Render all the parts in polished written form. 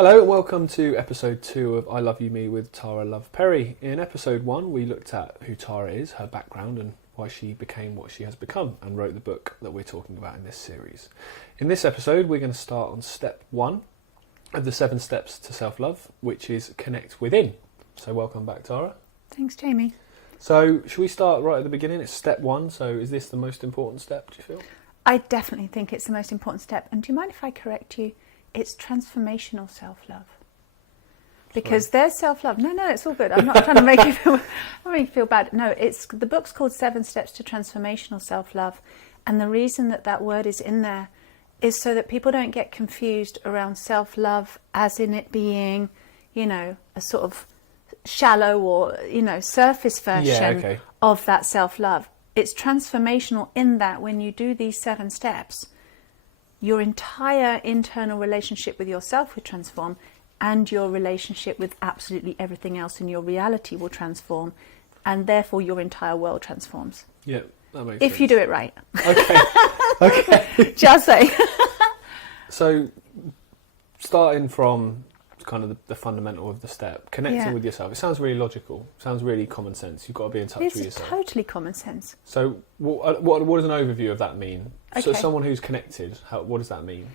Hello and welcome to episode 2 of I Love You Me with Tara Love Perry. In episode 1 we looked at who Tara is, her background and why she became what she has become, and wrote the book that we're talking about in this series. In this episode we're going to start on step 1 of the 7 steps to self-love, which is connect within. So welcome back, Tara. Thanks, Jamie. So should we start right at the beginning? It's step 1, so is this the most important step, do you feel? I definitely think it's the most important step. And do you mind if I correct you? It's transformational self-love. Because there's self-love. No, it's all good. I'm not trying to make you feel bad. No, the book's called 7 Steps to Transformational Self-Love. And the reason that word is in there is so that people don't get confused around self-love as in it being, a sort of shallow or, surface version of that self-love. It's transformational in that when you do these 7 steps, your entire internal relationship with yourself will transform, and your relationship with absolutely everything else in your reality will transform, and therefore your entire world transforms. Yeah, that makes sense. If you do it right. Okay. Just say. So, starting from kind of the fundamental of the step, connecting with yourself. It sounds really logical. It sounds really common sense. You've got to be in touch with yourself. It's totally common sense. So what does an overview of that mean? Okay. So someone who's connected, what does that mean?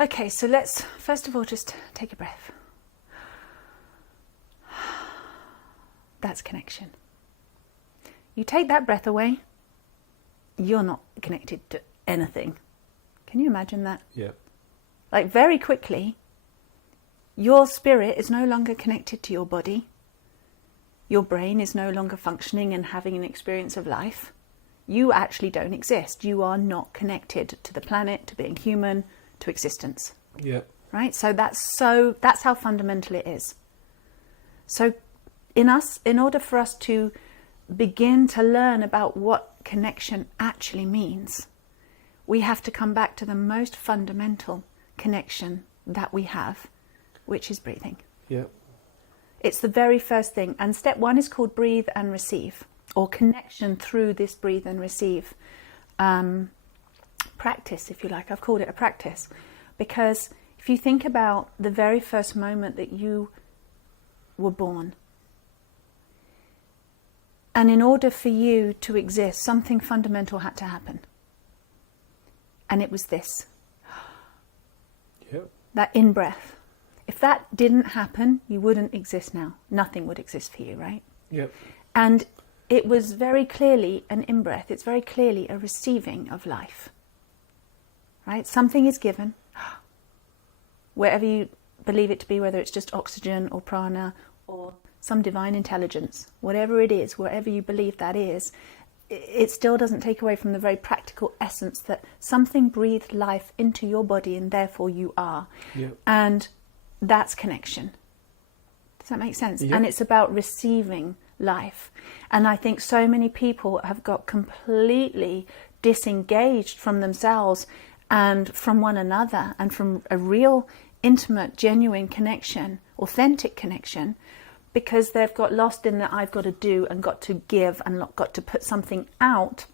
Okay, so let's first of all just take a breath. That's connection. You take that breath away, you're not connected to anything. Can you imagine that? Yeah. Like very quickly, your spirit is no longer connected to your body. Your brain is no longer functioning and having an experience of life. You actually don't exist. You are not connected to the planet, to being human, to existence. Yeah. Right? So that's how fundamental it is. So in order for us to begin to learn about what connection actually means, we have to come back to the most fundamental connection that we have, which is breathing. Yeah. It's the very first thing. And step 1 is called breathe and receive, or connection through this breathe and receive practice, if you like. I've called it a practice because if you think about the very first moment that you were born, and in order for you to exist, something fundamental had to happen. And it was this. Yep. That in-breath. If that didn't happen, you wouldn't exist now. Nothing would exist for you, right? Yep. And it was very clearly an in-breath. It's very clearly a receiving of life. Right? Something is given. Wherever you believe it to be, whether it's just oxygen or prana or some divine intelligence, whatever it is, wherever you believe that is, it still doesn't take away from the very practical essence that something breathed life into your body and therefore you are. Yep. And that's connection. Does that make sense? Yep. And it's about receiving life. And I think so many people have got completely disengaged from themselves and from one another and from a real, intimate, genuine connection, authentic connection, because they've got lost in that I've got to do and got to give and got to put something out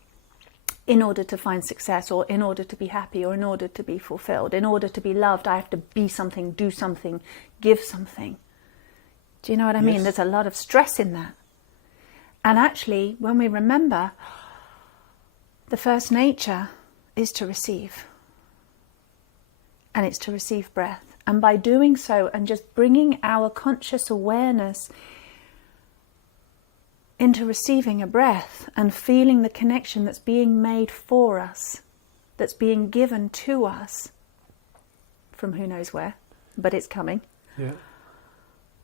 in order to find success, or in order to be happy, or in order to be fulfilled. In order to be loved, I have to be something, do something, give something. Do you know what I mean? There's a lot of stress in that. And actually, when we remember, the first nature is to receive. And it's to receive breath. And by doing so, and just bringing our conscious awareness into receiving a breath and feeling the connection that's being made for us, that's being given to us from who knows where, but it's coming. Yeah.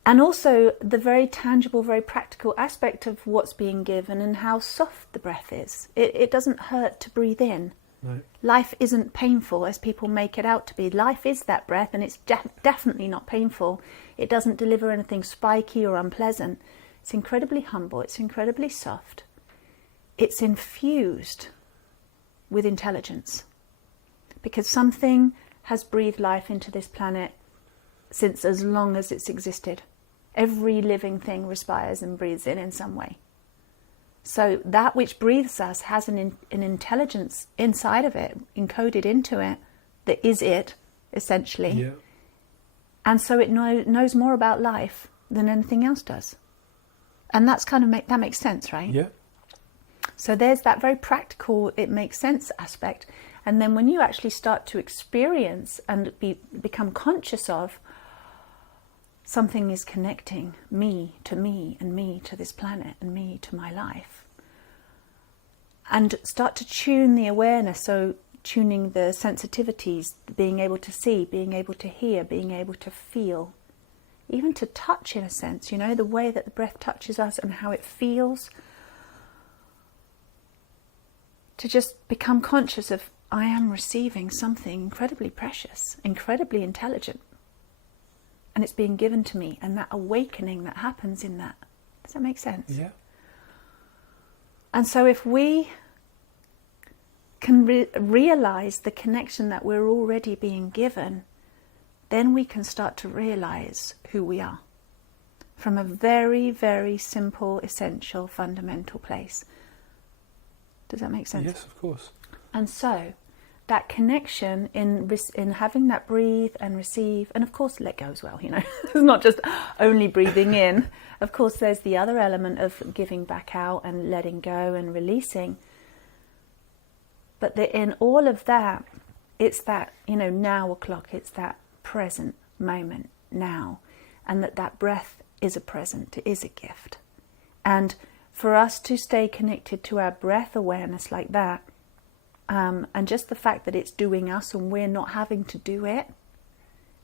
And also the very tangible, very practical aspect of what's being given and how soft the breath is. It doesn't hurt to breathe in. No. Life isn't painful as people make it out to be. Life is that breath, and it's definitely not painful. It doesn't deliver anything spiky or unpleasant. It's incredibly humble. It's incredibly soft. It's infused with intelligence, because something has breathed life into this planet since as long as it's existed. Every living thing respires and breathes in some way. So that which breathes us has an intelligence inside of it, encoded into it, that is it, essentially. Yeah. And so it knows more about life than anything else does. And that's kind of that makes sense, right? Yeah. So there's that very practical, it makes sense aspect. And then when you actually start to experience and become conscious of something is connecting me, and me to this planet, and me to my life, and start to tune the awareness, so tuning the sensitivities, being able to see, being able to hear, being able to feel, even to touch in a sense, you know, the way that the breath touches us and how it feels. To just become conscious of, I am receiving something incredibly precious, incredibly intelligent, and it's being given to me, and that awakening that happens in that. Does that make sense? Yeah. And so if we can realize the connection that we're already being given, then we can start to realize who we are from a very, very simple, essential, fundamental place. Does that make sense? Yes, of course. And so that connection in having that breathe and receive, and of course let go as well, you know. It's not just only breathing in. Of course there's the other element of giving back out and letting go and releasing. But in all of that, it's that, you know, now o'clock, it's that present moment now. And that breath is a present, it is a gift. And for us to stay connected to our breath awareness like that, and just the fact that it's doing us and we're not having to do it,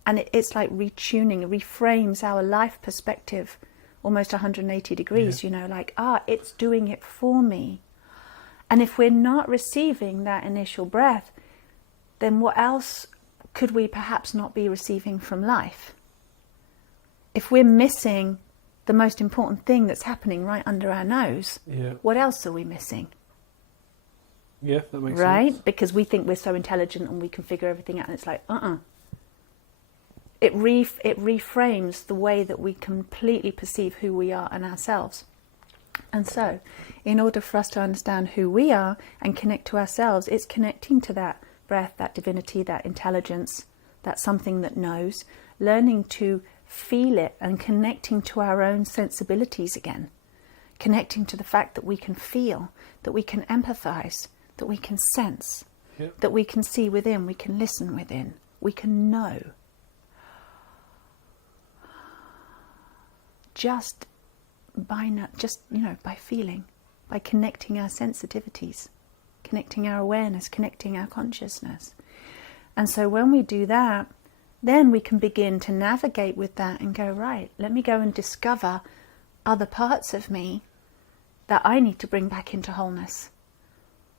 and it's like retuning, reframes our life perspective almost 180 degrees, you know, like, it's doing it for me. And if we're not receiving that initial breath, then what else could we perhaps not be receiving from life? If we're missing the most important thing that's happening right under our nose, what else are we missing? Yeah, that makes sense. Right? Because we think we're so intelligent and we can figure everything out, and it's like, It reframes the way that we completely perceive who we are and ourselves. And so, in order for us to understand who we are and connect to ourselves, it's connecting to that breath, that divinity, that intelligence, that something that knows, learning to feel it and connecting to our own sensibilities again, connecting to the fact that we can feel, that we can empathize, that we can sense, that we can see within, we can listen within, we can know. Just by feeling, by connecting our sensitivities, connecting our awareness, connecting our consciousness. And so when we do that, then we can begin to navigate with that and go, right, let me go and discover other parts of me that I need to bring back into wholeness,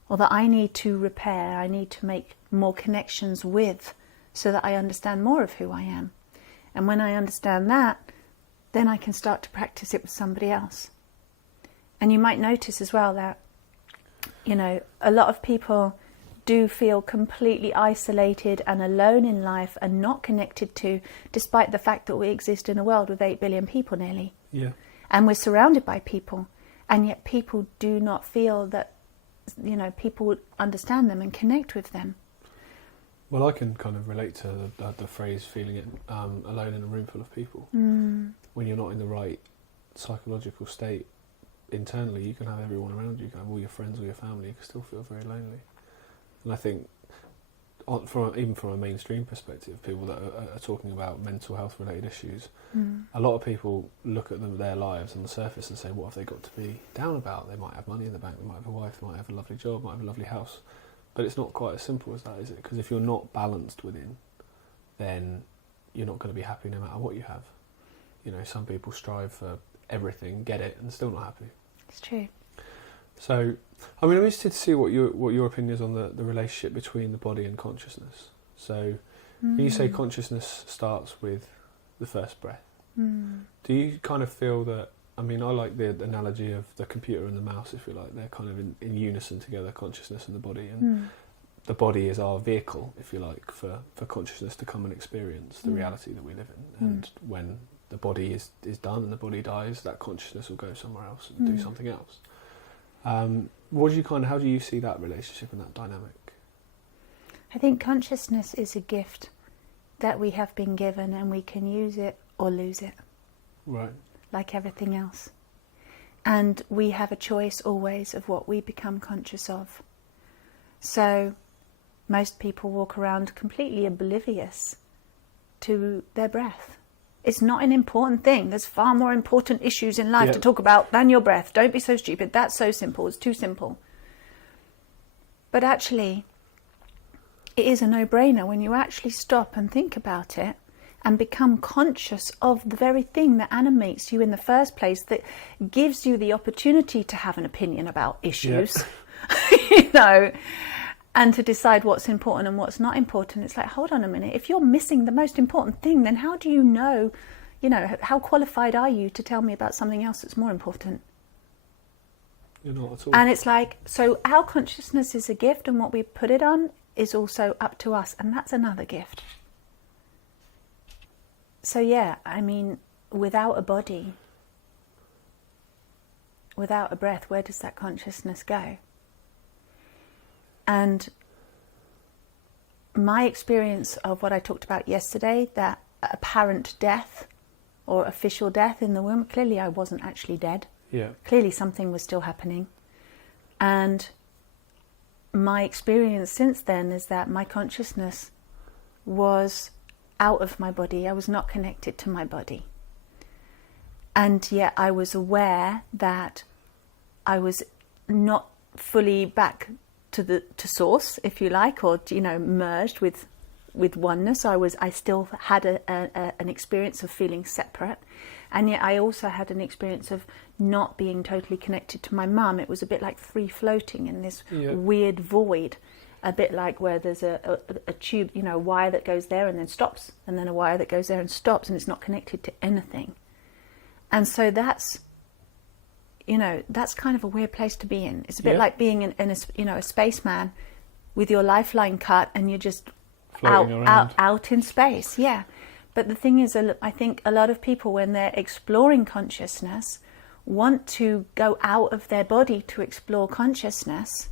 or that I need to repair, I need to make more connections with, so that I understand more of who I am. And when I understand that, then I can start to practice it with somebody else. And you might notice as well that, you know, a lot of people do feel completely isolated and alone in life and not connected to, despite the fact that we exist in a world with 8 billion people nearly. Yeah. And we're surrounded by people, and yet people do not feel that, you know, people would understand them and connect with them. Well, I can kind of relate to the phrase feeling it alone in a room full of people. When you're not in the right psychological state internally, you can have everyone around you, you can have all your friends, all your family, you can still feel very lonely. And I think, even from a mainstream perspective, people that are talking about mental health related issues, a lot of people look at their lives on the surface and say, what have they got to be down about? They might have money in the bank, they might have a wife, they might have a lovely job, might have a lovely house. But it's not quite as simple as that, is it? Because if you're not balanced within, then you're not going to be happy no matter what you have. You know, some people strive for everything, get it, and still not happy. It's true. So, I mean, I'm interested to see what your opinion is on the relationship between the body and consciousness. So, when you say consciousness starts with the first breath, do you kind of feel that, I mean, I like the analogy of the computer and the mouse, if you like. They're kind of in unison together, consciousness and the body. And the body is our vehicle, if you like, for consciousness to come and experience the reality that we live in. And when the body is done and the body dies, that consciousness will go somewhere else and do something else. How do you see that relationship and that dynamic? I think consciousness is a gift that we have been given, and we can use it or lose it. Right. Like everything else. And we have a choice always of what we become conscious of. So most people walk around completely oblivious to their breath. It's not an important thing. There's far more important issues in life to talk about than your breath. Don't be so stupid. That's so simple. It's too simple. But actually, it is a no-brainer when you actually stop and think about it and become conscious of the very thing that animates you in the first place, that gives you the opportunity to have an opinion about issues, you know, and to decide what's important and what's not important. It's like, hold on a minute, if you're missing the most important thing, then how do you know, how qualified are you to tell me about something else that's more important? You're not at all. And it's like, so our consciousness is a gift, and what we put it on is also up to us, and that's another gift. So yeah, I mean, without a body, without a breath, where does that consciousness go? And my experience of what I talked about yesterday, that apparent death or official death in the womb, clearly I wasn't actually dead. Yeah. Clearly something was still happening. And my experience since then is that my consciousness was out of my body. I was not connected to my body. And yet I was aware that I was not fully back to source, if you like, or merged with oneness. I still had an experience of feeling separate, and yet I also had an experience of not being totally connected to my mum. It was a bit like free floating in this weird void, a bit like where there's a tube, a wire that goes there and then stops, and then a wire that goes there and stops, and it's not connected to anything. And so that's kind of a weird place to be in. It's a bit like being in a spaceman with your lifeline cut, and you're just out in space. Yeah. But the thing is, I think a lot of people, when they're exploring consciousness, want to go out of their body to explore consciousness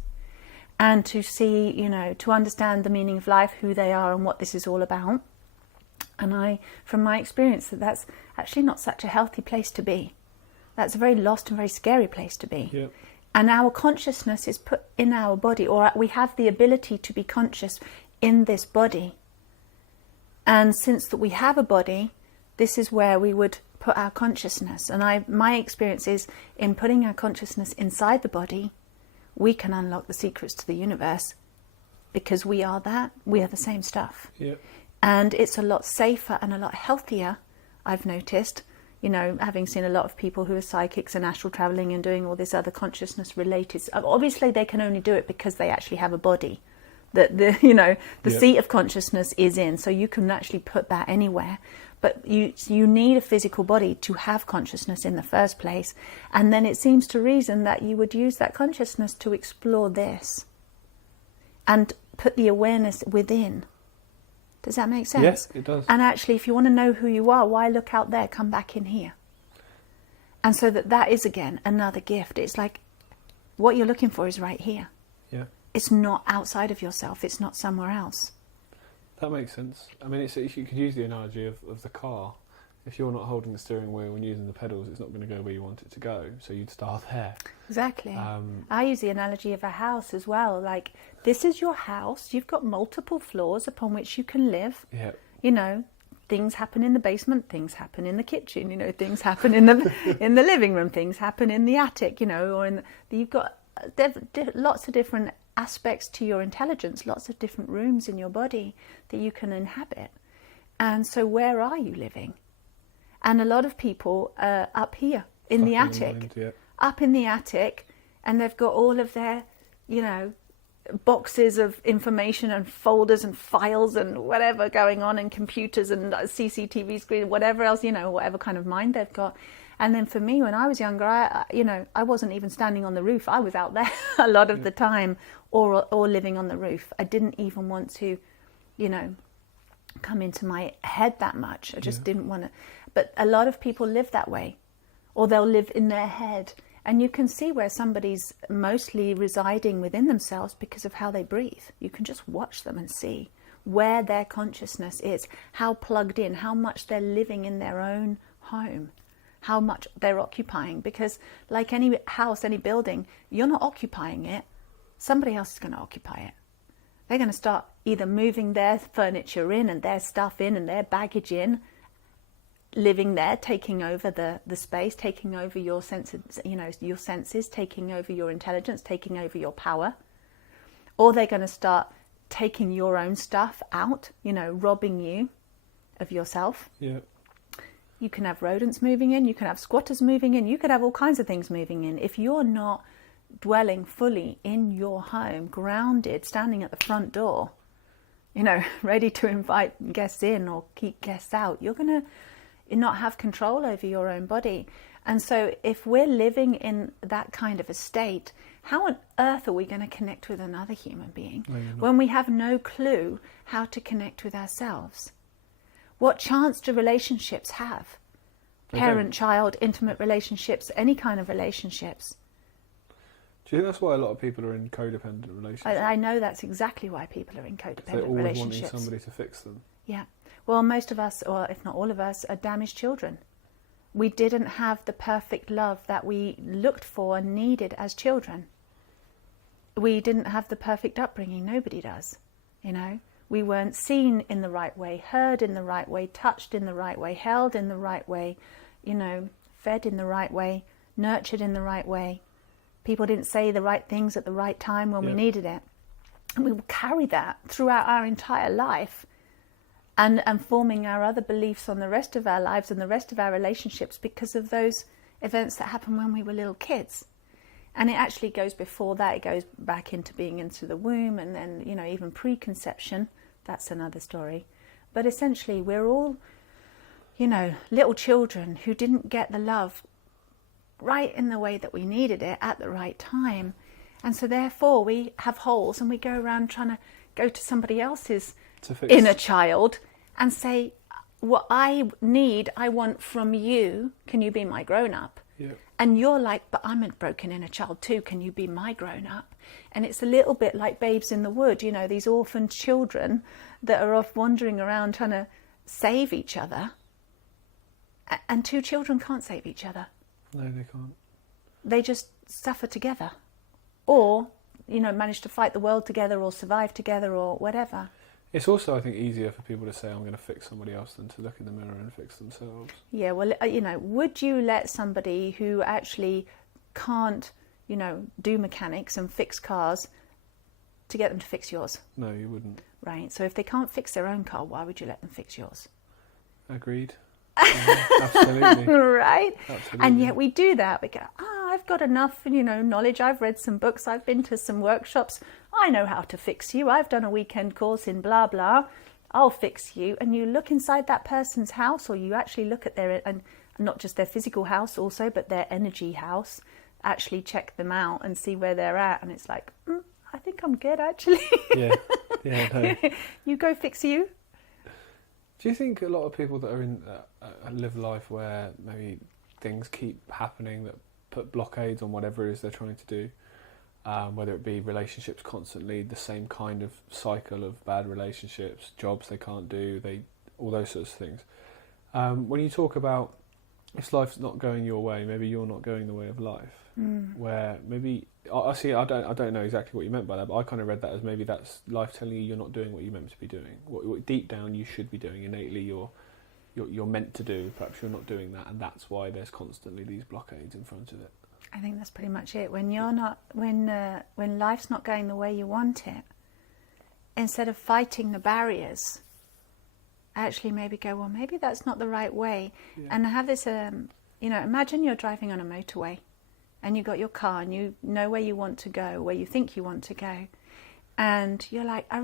and to see, to understand the meaning of life, who they are and what this is all about. And from my experience, that's actually not such a healthy place to be. That's a very lost and very scary place to be. Yep. And our consciousness is put in our body, or we have the ability to be conscious in this body. And since that we have a body, this is where we would put our consciousness. And my experience is, in putting our consciousness inside the body, we can unlock the secrets to the universe, because we are that. We are the same stuff. Yep. And it's a lot safer and a lot healthier, I've noticed, having seen a lot of people who are psychics and astral traveling and doing all this other consciousness related. Obviously they can only do it because they actually have a body that the seat of consciousness is in, so you can actually put that anywhere. But you need a physical body to have consciousness in the first place, and then it seems to reason that you would use that consciousness to explore this and put the awareness within. Does that make sense? Yes, it does. And actually, if you want to know who you are, why look out there? Come back in here. And so that is, again, another gift. It's like what you're looking for is right here. Yeah. It's not outside of yourself. It's not somewhere else. That makes sense. I mean, you could use the analogy of the car. If you're not holding the steering wheel and using the pedals, it's not going to go where you want it to go. So you'd start there. Exactly. I use the analogy of a house as well. Like, this is your house. You've got multiple floors upon which you can live. Yeah. Things happen in the basement. Things happen in the kitchen. Things happen in the in the living room. Things happen in the attic. Or you've got lots of different aspects to your intelligence. Lots of different rooms in your body that you can inhabit. And so, where are you living? And a lot of people are up here in the attic, up in the attic, and they've got all of their, boxes of information and folders and files and whatever going on, and computers and CCTV screen, whatever else, whatever kind of mind they've got. And then for me, when I was younger, I wasn't even standing on the roof. I was out there a lot of the time, or living on the roof. I didn't even want to, come into my head that much. I just didn't want to. But a lot of people live that way, or they'll live in their head. And you can see where somebody's mostly residing within themselves because of how they breathe. You can just watch them and see where their consciousness is, how plugged in, how much they're living in their own home, how much they're occupying. Because like any house, any building, you're not occupying it. Somebody else is going to occupy it. They're going to start either moving their furniture in and their stuff in and their baggage in, living there, taking over the space, taking over your senses, your senses, taking over your intelligence, taking over your power. Or they're going to start taking your own stuff out, robbing you of yourself. Yeah. You can have rodents moving in, you can have squatters moving in, you could have all kinds of things moving in. If you're not dwelling fully in your home, grounded, standing at the front door, ready to invite guests in or keep guests out, you're going to not have control over your own body. And so if we're living in that kind of a state, how on earth are we going to connect with another human being when we have no clue how to connect with ourselves? What chance do relationships have? Parent, child, intimate relationships, any kind of relationships. Do you think that's why a lot of people are in codependent relationships? I know that's exactly why people are in codependent they're always relationships. wanting somebody to fix them. Yeah. Well, most of us, or if not all of us, are damaged children. We didn't have the perfect love that we looked for and needed as children. We didn't have the perfect upbringing. Nobody does, We weren't seen in the right way, heard in the right way, touched in the right way, held in the right way, fed in the right way, nurtured in the right way. People didn't say the right things at the right time when we needed it. And we will carry that throughout our entire life and forming our other beliefs on the rest of our lives and the rest of our relationships because of those events that happened when we were little kids. And it actually goes before that. It goes back into being into the womb and then, even preconception. That's another story. But essentially, we're all, little children who didn't get the love right in the way that we needed it at the right time. And so therefore, we have holes and we go around trying to go to somebody else's inner child and say, what I need, I want from you. Can you be my grown-up? Yeah. And you're like, but I'm a broken inner child too. Can you be my grown-up? And it's a little bit like Babes in the Wood, these orphaned children that are off wandering around trying to save each other. And two children can't save each other. No, they can't. They just suffer together. Or, manage to fight the world together or survive together or whatever. It's also, I think, easier for people to say, I'm going to fix somebody else than to look in the mirror and fix themselves. Yeah, well, would you let somebody who actually can't, do mechanics and fix cars to get them to fix yours? No, you wouldn't. Right, so if they can't fix their own car, why would you let them fix yours? Agreed. Absolutely. Right? Absolutely. And yet we do that. We go, I've got enough, knowledge. I've read some books. I've been to some workshops. I know how to fix you. I've done a weekend course in blah, blah. I'll fix you. And you look inside that person's house, or you actually look at their, and not just their physical house also, but their energy house, actually check them out and see where they're at. And it's like, I think I'm good, actually. Yeah. No. You go fix you. Do you think a lot of people that are in live life where maybe things keep happening that put blockades on whatever it is they're trying to do, whether it be relationships constantly, the same kind of cycle of bad relationships, jobs they can't do, all those sorts of things. When you talk about if life's not going your way, maybe you're not going the way of life, where maybe I don't know exactly what you meant by that, but I kind of read that as maybe that's life telling you you're not doing what you're meant to be doing. What deep down you should be doing, innately you're meant to do. Perhaps you're not doing that, and that's why there's constantly these blockades in front of it. I think that's pretty much it. When you're not, when life's not going the way you want it, instead of fighting the barriers, actually maybe go, well, maybe that's not the right way. Yeah. And have this, imagine you're driving on a motorway and you got your car and you know where you want to go, where you think you want to go. And you're like, I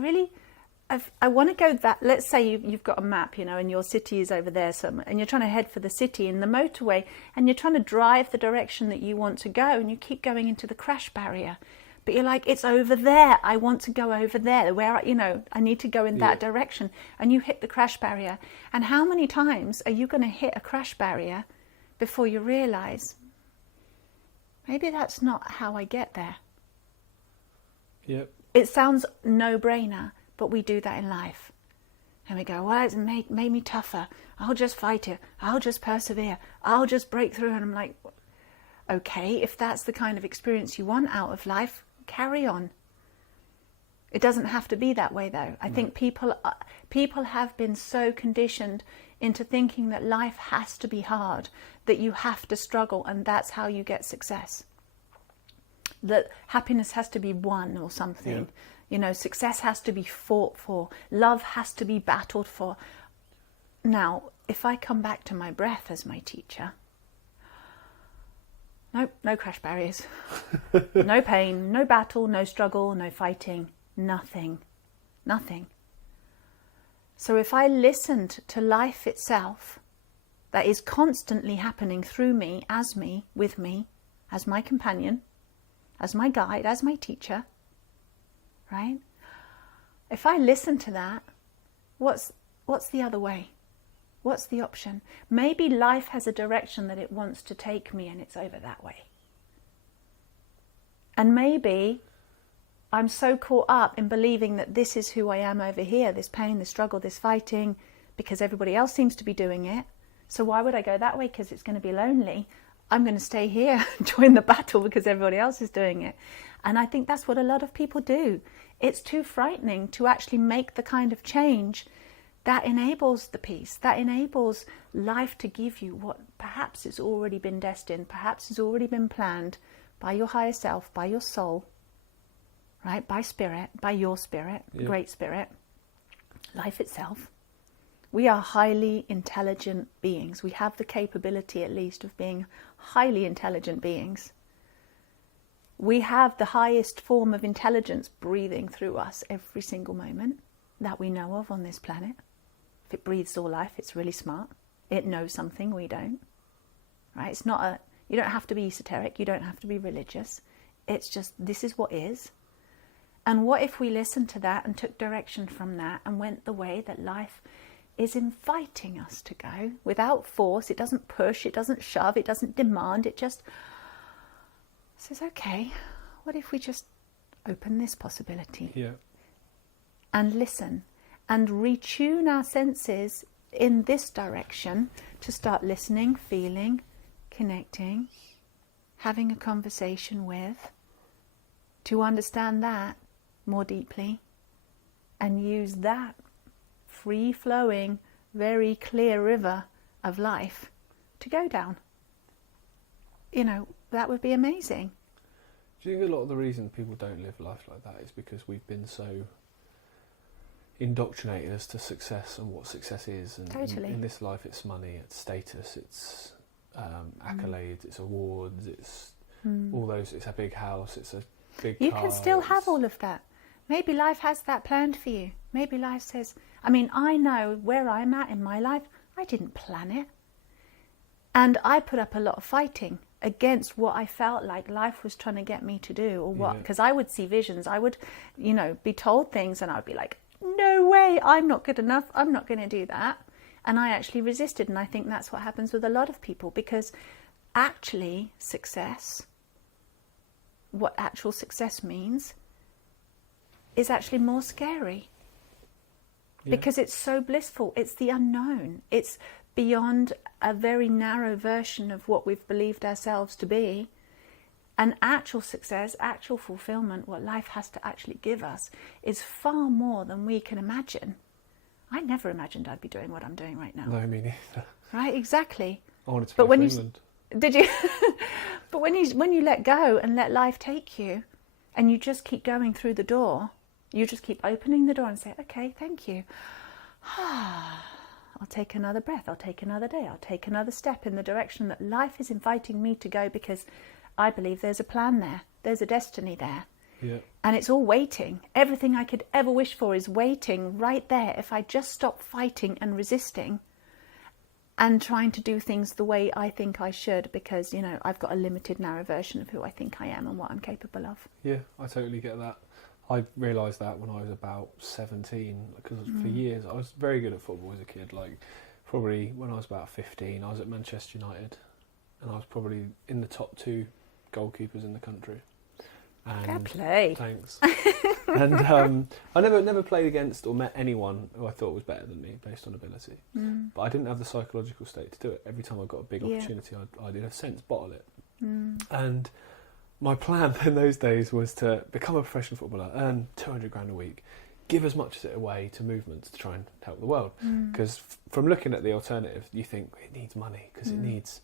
want to go that, let's say you've got a map, and your city is over there somewhere, and you're trying to head for the city in the motorway, and you're trying to drive the direction that you want to go, and you keep going into the crash barrier. But you're like, it's over there. I want to go over there, where, I need to go in that direction. And you hit the crash barrier. And how many times are you going to hit a crash barrier before you realise, maybe that's not how I get there? Yep. It sounds no-brainer, But we do that in life. And we go, well, it's made me tougher. I'll just fight it. I'll just persevere. I'll just break through. And I'm like, okay, if that's the kind of experience you want out of life, carry on. It doesn't have to be that way, though. I think people have been so conditioned into thinking that life has to be hard, that you have to struggle, and that's how you get success. That happiness has to be won or something. Yeah. You know, success has to be fought for. Love has to be battled for. Now, if I come back to my breath as my teacher, no crash barriers, no pain, no battle, no struggle, no fighting, nothing. So if I listened to life itself, that is constantly happening through me, with me, as my companion, as my guide, as my teacher, right? If I listen to that, what's the other way? What's the option? Maybe life has a direction that it wants to take me and it's over that way. And maybe I'm so caught up in believing that this is who I am over here, this pain, this struggle, this fighting, because everybody else seems to be doing it. So why would I go that way? Because it's going to be lonely. I'm going to stay here and join the battle because everybody else is doing it. And I think that's what a lot of people do. It's too frightening to actually make the kind of change that enables the peace, that enables life to give you what perhaps has already been destined, perhaps has already been planned by your higher self, by your soul, right? By spirit, by your spirit, Yeah. great spirit, life itself. We are highly intelligent beings. We have the capability, at least, of being highly intelligent beings. We have the highest form of intelligence breathing through us every single moment that we know of on this planet. If it breathes all life, it's really smart. It knows something we don't. Right? It's not you don't have to be esoteric. You don't have to be religious. It's just, this is what is. And what if we listened to that and took direction from that and went the way that life is inviting us to go without force? It doesn't push, it doesn't shove, it doesn't demand. It just says, okay, what if we just open this possibility? Yeah. And listen and retune our senses in this direction to start listening, feeling, connecting, having a conversation with, to understand that more deeply and use that free-flowing, very clear river of life to go down. You know, that would be amazing. Do you think a lot of the reason people don't live life like that is because we've been so indoctrinated as to success and what success is? And Totally. in this life, it's money, it's status, it's accolades, it's awards, it's all those. It's a big house, it's a big You car, can still have all of that. Maybe life has that planned for you. Maybe life says, I mean, I know where I'm at in my life. I didn't plan it. And I put up a lot of fighting against what I felt like life was trying to get me to do, or what, because I would see visions. I would, be told things and I would be like, no way, I'm not good enough. I'm not going to do that. And I actually resisted. And I think that's what happens with a lot of people, because actually success, what actual success means, is actually more scary. Yeah. Because it's so blissful. It's the unknown. It's beyond a very narrow version of what we've believed ourselves to be. And actual success, actual fulfillment, what life has to actually give us, is far more than we can imagine. I never imagined I'd be doing what I'm doing right now. No, me neither. Right, exactly. I wanted to But go when to you England. Did you? But when you let go and let life take you, and you just keep going through the door, you just keep opening the door and say, okay, thank you. I'll take another breath. I'll take another day. I'll take another step in the direction that life is inviting me to go, because I believe there's a plan there. There's a destiny there. Yeah. And it's all waiting. Everything I could ever wish for is waiting right there if I just stop fighting and resisting and trying to do things the way I think I should, because, I've got a limited, narrow version of who I think I am and what I'm capable of. Yeah, I totally get that. I realised that when I was about 17, because for years I was very good at football as a kid. Like, probably when I was about 15, I was at Manchester United, and I was probably in the top 2 goalkeepers in the country. And Fair play. Thanks. And I never played against or met anyone who I thought was better than me based on ability. But I didn't have the psychological state to do it. Every time I got a big opportunity, I'd in a sense bottle it. And my plan in those days was to become a professional footballer, earn 200 grand a week, give as much as it away to movements to try and help the world. Because from looking at the alternative, you think it needs money because it needs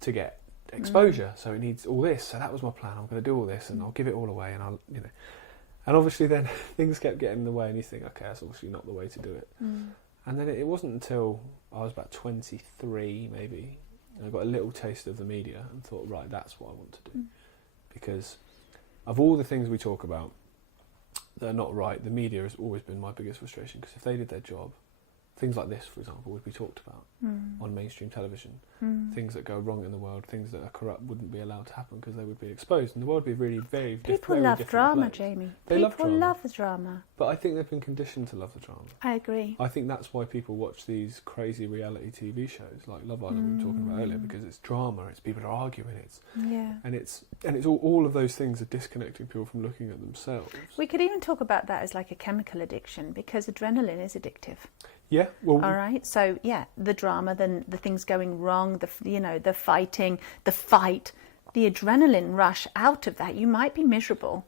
to get exposure, so it needs all this. So that was my plan. I'm going to do all this, and I'll give it all away, and I'll, you know. And obviously, then things kept getting in the way, and you think, okay, that's obviously not the way to do it. And then it wasn't until I was about 23, maybe, and I got a little taste of the media and thought, right, that's what I want to do. Because of all the things we talk about that are not right, the media has always been my biggest frustration, because if they did their job, things like this, for example, would be talked about on mainstream television. Things that go wrong in the world, things that are corrupt, wouldn't be allowed to happen because they would be exposed, and the world would be really very People love drama, Jamie. People love the drama. But I think they've been conditioned to love the drama. I agree. I think that's why people watch these crazy reality TV shows like Love Island we were talking about earlier, because it's drama, it's people are arguing, and it's all of those things are disconnecting people from looking at themselves. We could even talk about that as like a chemical addiction, because adrenaline is addictive. Yeah, well, all right. So yeah, the drama, then the things going wrong, the fighting, the fight, the adrenaline rush out of that. You might be miserable,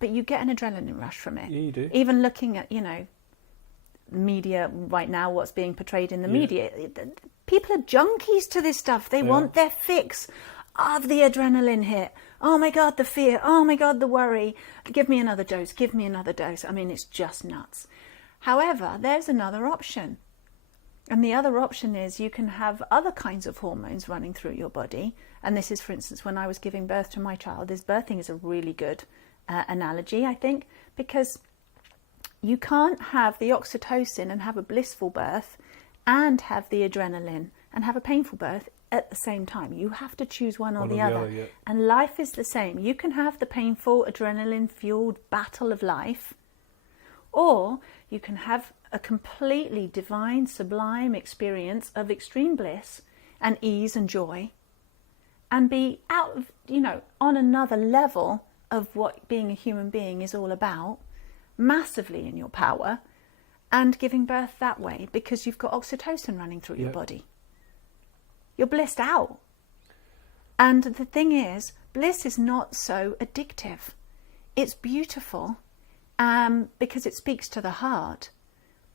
but you get an adrenaline rush from it. Yeah, you do. Even looking at media right now, what's being portrayed in the media, people are junkies to this stuff. They want their fix of the adrenaline hit. Oh my God, the fear. Oh my God, the worry. Give me another dose. Give me another dose. I mean, it's just nuts. However, there's another option. And the other option is you can have other kinds of hormones running through your body. And this is, for instance, when I was giving birth to my child. Birthing is a really good analogy, I think, because you can't have the oxytocin and have a blissful birth and have the adrenaline and have a painful birth at the same time. You have to choose one or the other. And life is the same. You can have the painful, adrenaline-fueled battle of life, or you can have a completely divine, sublime experience of extreme bliss and ease and joy, and be out of, on another level of what being a human being is all about, massively in your power, and giving birth that way, because you've got oxytocin running through your body. You're blissed out. And the thing is, bliss is not so addictive. It's beautiful, because it speaks to the heart,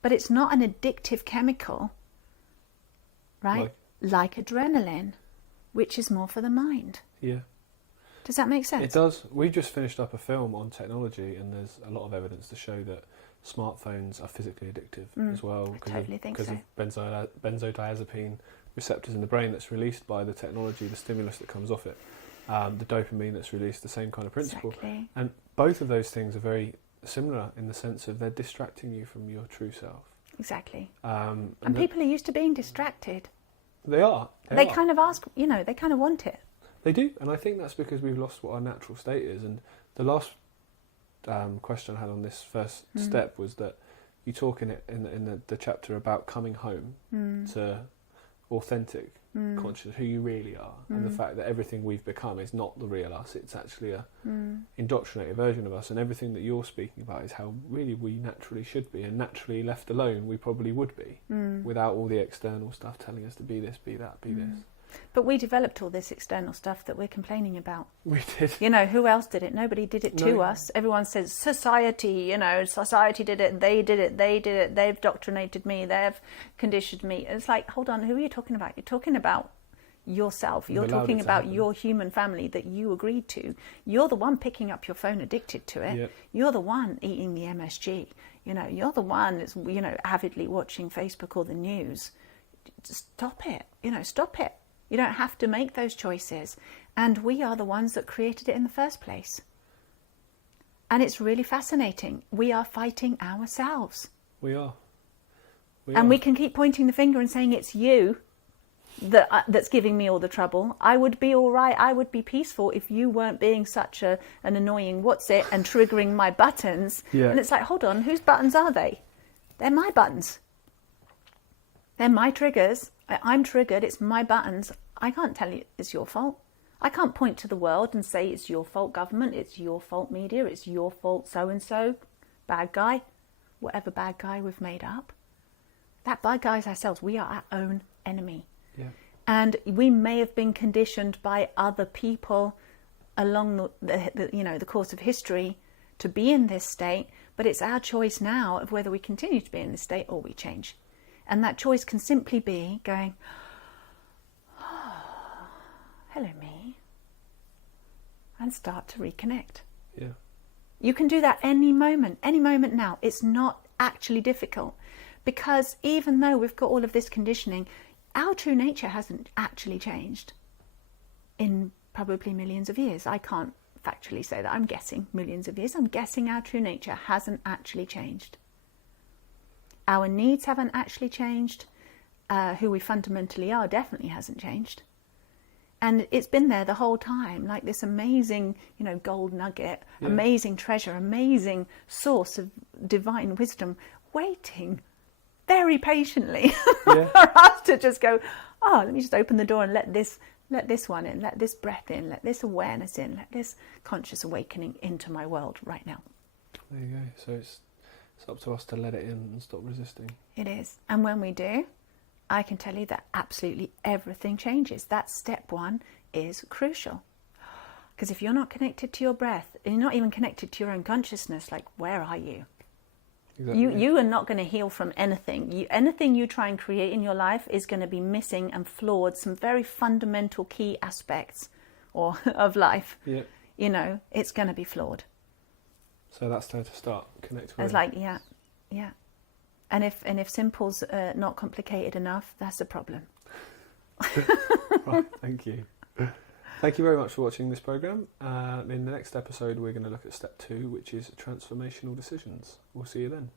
but it's not an addictive chemical, right? Like adrenaline, which is more for the mind. Yeah. Does that make sense? It does. We just finished up a film on technology, and there's a lot of evidence to show that smartphones are physically addictive as well. I totally think so. Because of benzodiazepine receptors in the brain that's released by the technology, the stimulus that comes off it, the dopamine that's released, the same kind of principle. Exactly. And both of those things are very similar in the sense of they're distracting you from your true self. Exactly. And people are used to being distracted. They are. They kind of ask, they kind of want it. They do, and I think that's because we've lost what our natural state is. And the last question I had on this first step was that you talk in the chapter about coming home to authentic consciousness, who you really are, and the fact that everything we've become is not the real us. It's actually a indoctrinated version of us, and everything that you're speaking about is how really we naturally should be, and naturally left alone we probably would be, without all the external stuff telling us to be this, be that, be this. But we developed all this external stuff that we're complaining about. We did. Who else did it? Nobody did it to us. Everyone says, society, society did it, they did it, they've indoctrinated me, they've conditioned me. It's like, hold on, who are you talking about? You're talking about yourself. You're talking about your human family that you agreed to. You're the one picking up your phone addicted to it. Yep. You're the one eating the MSG. You're the one that's, avidly watching Facebook or the news. Stop it. Stop it. You don't have to make those choices. And we are the ones that created it in the first place. And it's really fascinating. We are fighting ourselves. We are. We can keep pointing the finger and saying it's you that's giving me all the trouble. I would be all right. I would be peaceful if you weren't being such an annoying what's-it and triggering my buttons. Yeah. And it's like, hold on, whose buttons are they? They're my buttons. They're my triggers. I'm triggered. It's my buttons. I can't tell you it's your fault. I can't point to the world and say it's your fault, government. It's your fault, media. It's your fault, so-and-so. bad guy, whatever bad guy we've made up. That bad guy is ourselves. We are our own enemy. Yeah. And we may have been conditioned by other people along the course of history to be in this state, but it's our choice now of whether we continue to be in this state or we change. And that choice can simply be going, oh, hello me, and start to reconnect. Yeah. You can do that any moment now. It's not actually difficult, because even though we've got all of this conditioning, our true nature hasn't actually changed in probably millions of years. I can't factually say that. I'm guessing millions of years. I'm guessing our true nature hasn't actually changed. Our needs haven't actually changed. Who we fundamentally are definitely hasn't changed. And it's been there the whole time, like this amazing, gold nugget, amazing treasure, amazing source of divine wisdom, waiting very patiently for us to just go, oh, let me just open the door and let this one in, let this breath in, let this awareness in, let this conscious awakening into my world right now. There you go. So it's up to us to let it in and stop resisting. It is. And when we do, I can tell you that absolutely everything changes. That step one is crucial. Because if you're not connected to your breath, and you're not even connected to your own consciousness, like, where are you? Exactly. You are not going to heal from anything. Anything you try and create in your life is going to be missing and flawed some very fundamental key aspects of life. Yeah. It's going to be flawed. So that's time to start connect with. It's like, yeah. And if simple's not complicated enough, that's a problem. Right, thank you. Thank you very much for watching this programme. In the next episode, we're going to look at step 2, which is transformational decisions. We'll see you then.